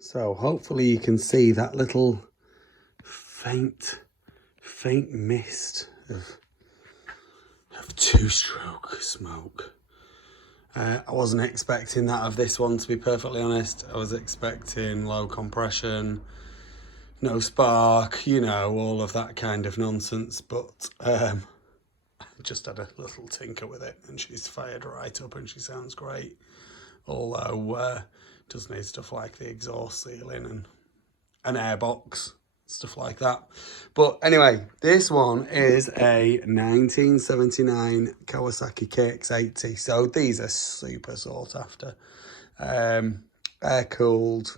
So hopefully you can see that little faint mist of two-stroke smoke. I wasn't expecting that of this one, to be perfectly honest. I was expecting low compression, no spark, you know, all of that kind of nonsense. But I just had a little tinker with it and she's fired right up and she sounds great. Although does need stuff like the exhaust sealing and an airbox, stuff like that. But anyway, this one is a 1979 Kawasaki KX80. So these are super sought after. Air-cooled,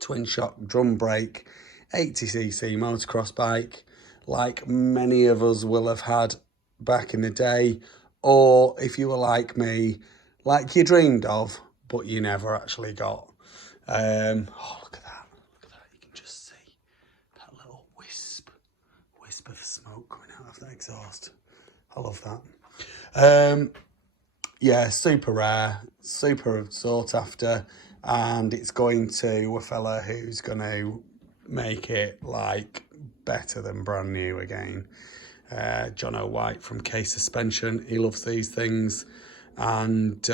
twin-shock drum brake, 80cc motocross bike, like many of us will have had back in the day. Or if you were like me, like you dreamed of, but you never actually got. Oh, look at that. Look at that. You can just see that little wisp of smoke coming out of the exhaust. I love that. Yeah, super rare, super sought after, and it's going to a fella who's going to make it like better than brand new again. John O'White from K Suspension. He loves these things, and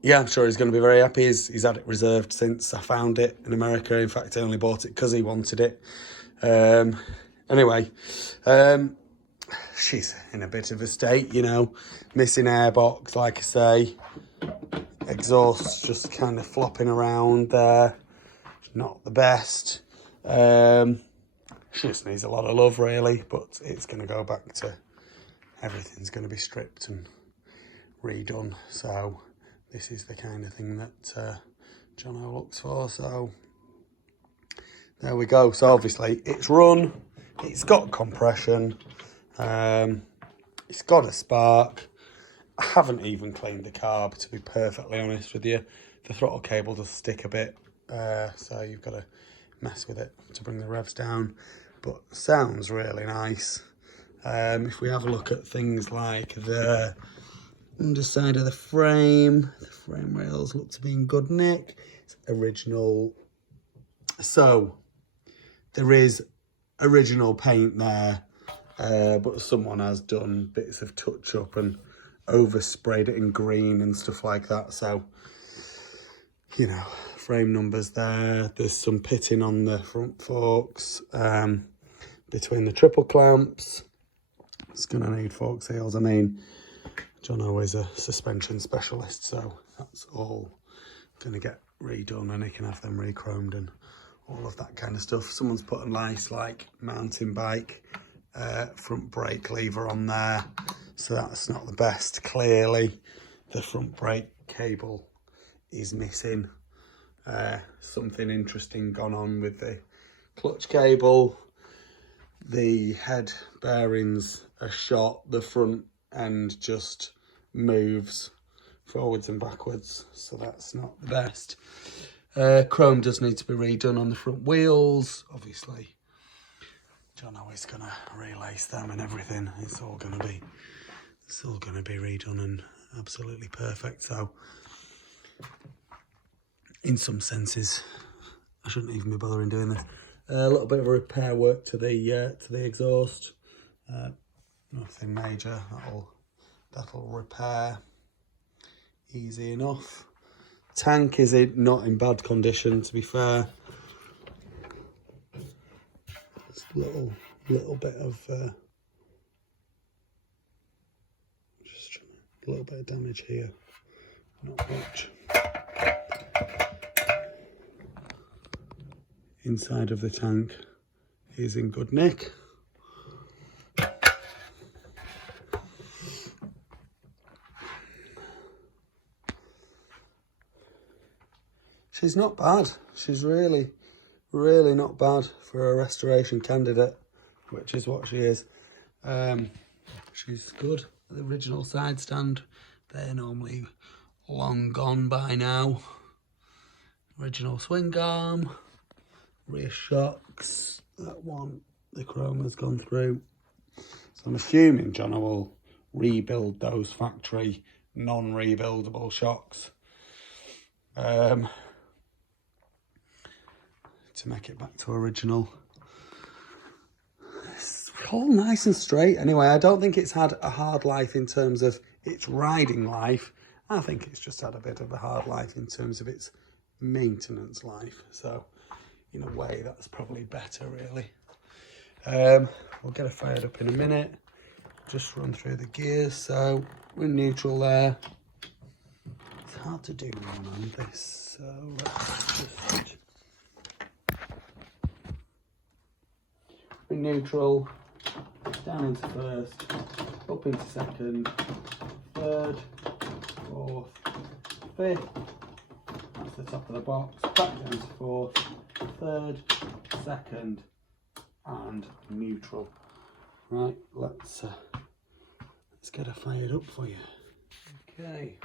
yeah, I'm sure he's going to be very happy. He's had it reserved since I found it in America. In fact, I only bought it because he wanted it. Anyway, she's in a bit of a state, you know, missing airbox, like I say. Exhaust just kind of flopping around there. Not the best. She just needs a lot of love, really, but it's going to go back to, everything's going to be stripped and redone. So this is the kind of thing that Jono looks for. So there we go. So obviously it's run, it's got compression, it's got a spark. I haven't even cleaned the carb, to be perfectly honest with you. The throttle cable does stick a bit, so you've got to mess with it to bring the revs down, but sounds really nice. If we have a look at things like the underside of the frame rails look to be in good nick. It's original. So there is original paint there, but someone has done bits of touch up and oversprayed it in green and stuff like that. So, you know, frame numbers there. There's some pitting on the front forks between the triple clamps. It's gonna need fork seals. I mean, Jono is a suspension specialist, so that's all gonna get redone and he can have them re-chromed and all of that kind of stuff. Someone's put a nice like mountain bike front brake lever on there, so that's not the best. Clearly the front brake cable is missing. Something interesting gone on with the clutch cable. The head bearings are shot, the front end just moves forwards and backwards, so that's not the best. Chrome does need to be redone on the front wheels. Obviously Jono is gonna relace them and everything. It's all gonna be redone and absolutely perfect. So in some senses I shouldn't even be bothering doing this. A little bit of a repair work to the exhaust. Nothing major. That'll repair easy enough. Tank is not in bad condition, to be fair. Just a little bit of just a little bit of damage here. Not much. Inside of the tank is in good nick. She's not bad. She's really not bad for a restoration candidate, which is what she is. She's good. The original side stand, they're normally long gone by now. Original swing arm. Rear shocks, that one, the chrome has gone through. So I'm assuming Jono will rebuild those factory non-rebuildable shocks. to make it back to original. It's all nice and straight. Anyway, I don't think it's had a hard life in terms of its riding life. I think it's just had a bit of a hard life in terms of its maintenance life. So in a way, that's probably better, really. We'll get it fired up in a minute. Just run through the gears. So we're in neutral there. It's hard to do one on this, so let's just... in neutral, down into first, up into second, third, fourth, fifth. That's the top of the box. Back down to fourth, third, second, and neutral. Right, let's get it fired up for you. Okay.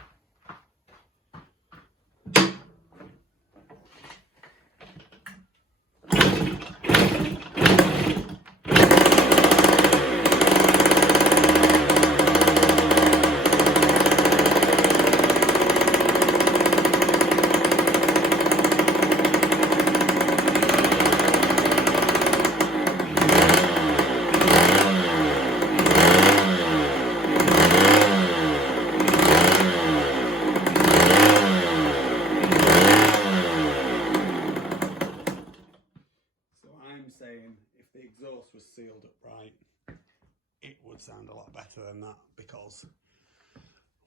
Saying if the exhaust was sealed up right, it would sound a lot better than that, because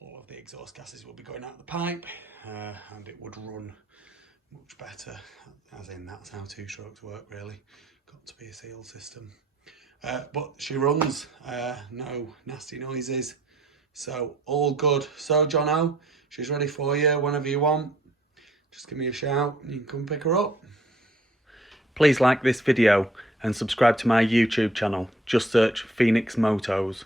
all of the exhaust gases will be going out the pipe, and it would run much better. As in, that's how two-strokes work, really. Got to be a sealed system. But she runs, no nasty noises, so all good. So Jono, she's ready for you whenever you want. Just give me a shout and you can come pick her up. Please like this video and subscribe to my YouTube channel. Just search Phoenix Motos.